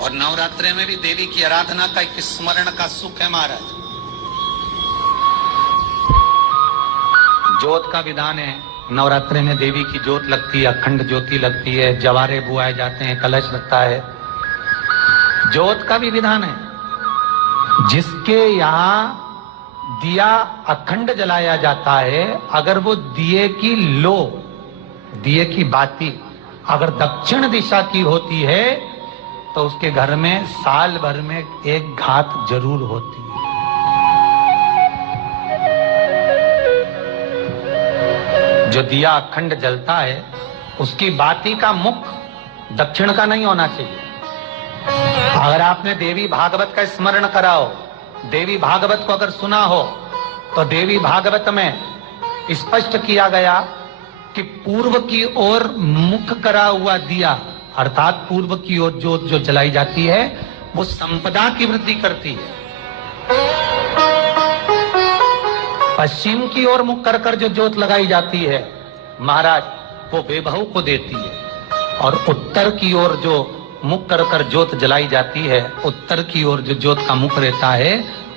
और नवरात्रि में भी देवी की आराधना का एक स्मरण का सुख है महाराज। ज्योत का विधान है, नवरात्रि में देवी की ज्योत लगती है, अखंड ज्योति लगती है, जवारे बुआए जाते हैं, कलश लगता है। ज्योत का भी विधान है, जिसके यहाँ दिया अखंड जलाया जाता है, अगर वो दिए की लो, दिए की बाती अगर दक्षिण दिशा की होती है तो उसके घर में साल भर में एक घात जरूर होती है। जो दिया अखंड जलता है उसकी बाती का मुख दक्षिण का नहीं होना चाहिए। अगर आपने देवी भागवत का स्मरण करा हो, देवी भागवत को अगर सुना हो, तो देवी भागवत में स्पष्ट किया गया कि पूर्व की ओर मुख करा हुआ दिया, अर्थात पूर्व की ओर ज्योत जो जलाई जाती है वो संपदा की वृद्धि करती है। पश्चिम की ओर मुख कर कर जो ज्योत लगाई जाती है महाराज, वो बेबहू को देती है। और उत्तर की ओर जो मुख कर कर ज्योत जलाई जाती है, उत्तर की ओर जो ज्योत का मुख रहता है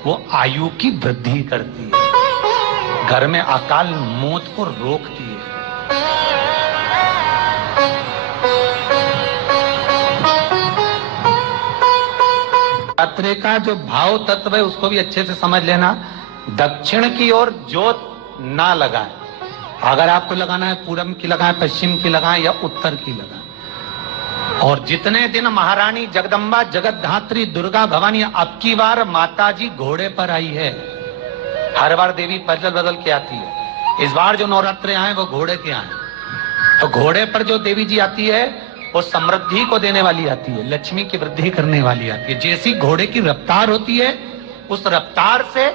वो आयु की वृद्धि करती है, घर में अकाल मौत को रोकती है। नवरात्रि का जो भाव तत्व है उसको भी अच्छे से समझ लेना। दक्षिण की ओर ज्योत ना लगाए, अगर आपको लगाना है पूरब की लगाए, पश्चिम की लगाए या उत्तर की लगाए। और जितने दिन महारानी जगदम्बा जगतधात्री दुर्गा भवानी, अब की बार माताजी घोड़े पर आई है, हर बार देवी बदल बदल के आती है, इस बार जो नवरात्रे आए वो घोड़े के आए। तो घोड़े पर जो देवी जी आती है वो समृद्धि को देने वाली आती है, लक्ष्मी की वृद्धि करने वाली आती है। जैसी घोड़े की रफ्तार होती है उस रफ्तार से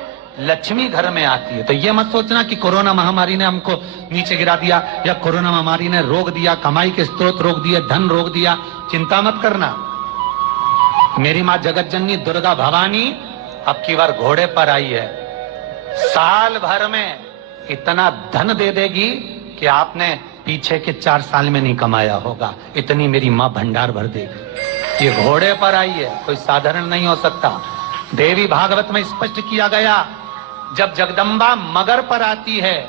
लक्ष्मी घर में आती है। तो ये मत सोचना कि कोरोना महामारी ने हमको नीचे गिरा दिया या कोरोना महामारी ने रोक दिया, कमाई के स्रोत रोक दिए, धन रोक दिया, चिंता मत करना। मेरी माँ जगत जननी दुर्गा भवानी अब की बार घोड़े पर आई है, साल भर में इतना धन दे देगी कि आपने पीछे के 4 साल में नहीं कमाया होगा, इतनी मेरी माँ भंडार भर देगी। ये घोड़े पर आई है, कोई साधारण नहीं हो सकता। देवी भागवत में स्पष्ट किया गया, जब जगदम्बा मगर पर आती है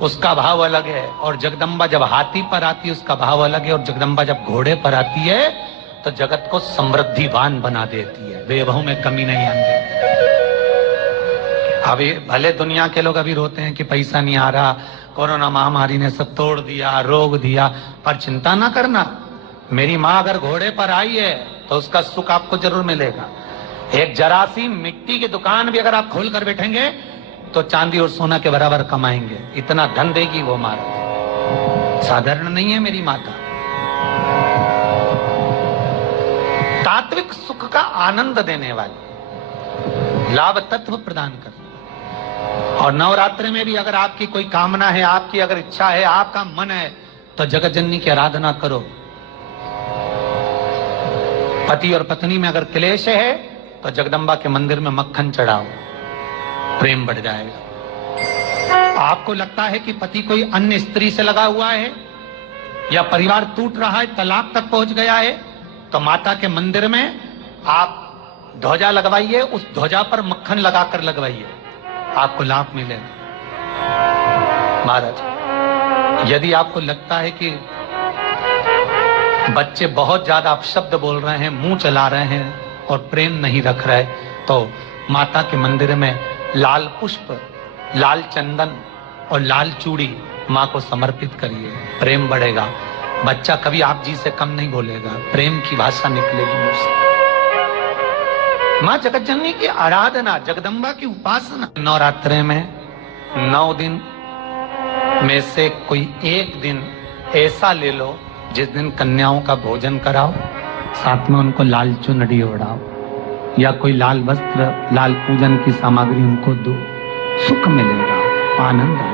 उसका भाव अलग है, और जगदम्बा जब हाथी पर आती है उसका भाव अलग है, और जगदम्बा जब घोड़े पर आती है तो जगत को समृद्धिवान बना देती है, बेबहू में कमी नहीं आने देती। अभी भले दुनिया के लोग अभी रोते हैं कि पैसा नहीं आ रहा, कोरोना महामारी ने सब तोड़ दिया, रोक दिया, पर चिंता ना करना, मेरी माँ अगर घोड़े पर आई है तो उसका सुख आपको जरूर मिलेगा। एक जरा सी मिट्टी की दुकान भी अगर आप खोल कर बैठेंगे तो चांदी और सोना के बराबर कमाएंगे, इतना धन देगी वो माता, साधारण नहीं है मेरी माता। तात्विक सुख का आनंद देने वाली, लाभ तत्व प्रदान करने। और नवरात्रि में भी अगर आपकी कोई कामना है, आपकी अगर इच्छा है, आपका मन है, तो जगत जननी की आराधना करो। पति और पत्नी में अगर क्लेश है तो जगदम्बा के मंदिर में मक्खन चढ़ाओ, प्रेम बढ़ जाएगा। आपको लगता है कि पति कोई अन्य स्त्री से लगा हुआ है या परिवार टूट रहा है, तलाक तक पहुंच गया है, तो माता के मंदिर में आप ध्वजा लगवाइए, उस ध्वजा पर मक्खन लगाकर लगवाइए, आपको लाभ मिलेगा। महाराज, यदि आपको लगता है कि बच्चे बहुत ज्यादा अपशब्द बोल रहे हैं, मुंह चला रहे हैं और प्रेम नहीं रख रहे, तो माता के मंदिर में लाल पुष्प, लाल चंदन और लाल चूड़ी माँ को समर्पित करिए, प्रेम बढ़ेगा। बच्चा कभी आप जी से कम नहीं बोलेगा, प्रेम की भाषा निकलेगी मुंह से। माँ जगत जननी की आराधना, जगदम्बा की उपासना। नवरात्रि में 9 दिन में से कोई एक दिन ऐसा ले लो जिस दिन कन्याओं का भोजन कराओ, साथ में उनको लाल चुनरी ओढ़ाओ या कोई लाल वस्त्र, लाल पूजन की सामग्री उनको दो, सुख मिलेगा, आनंद आएगा।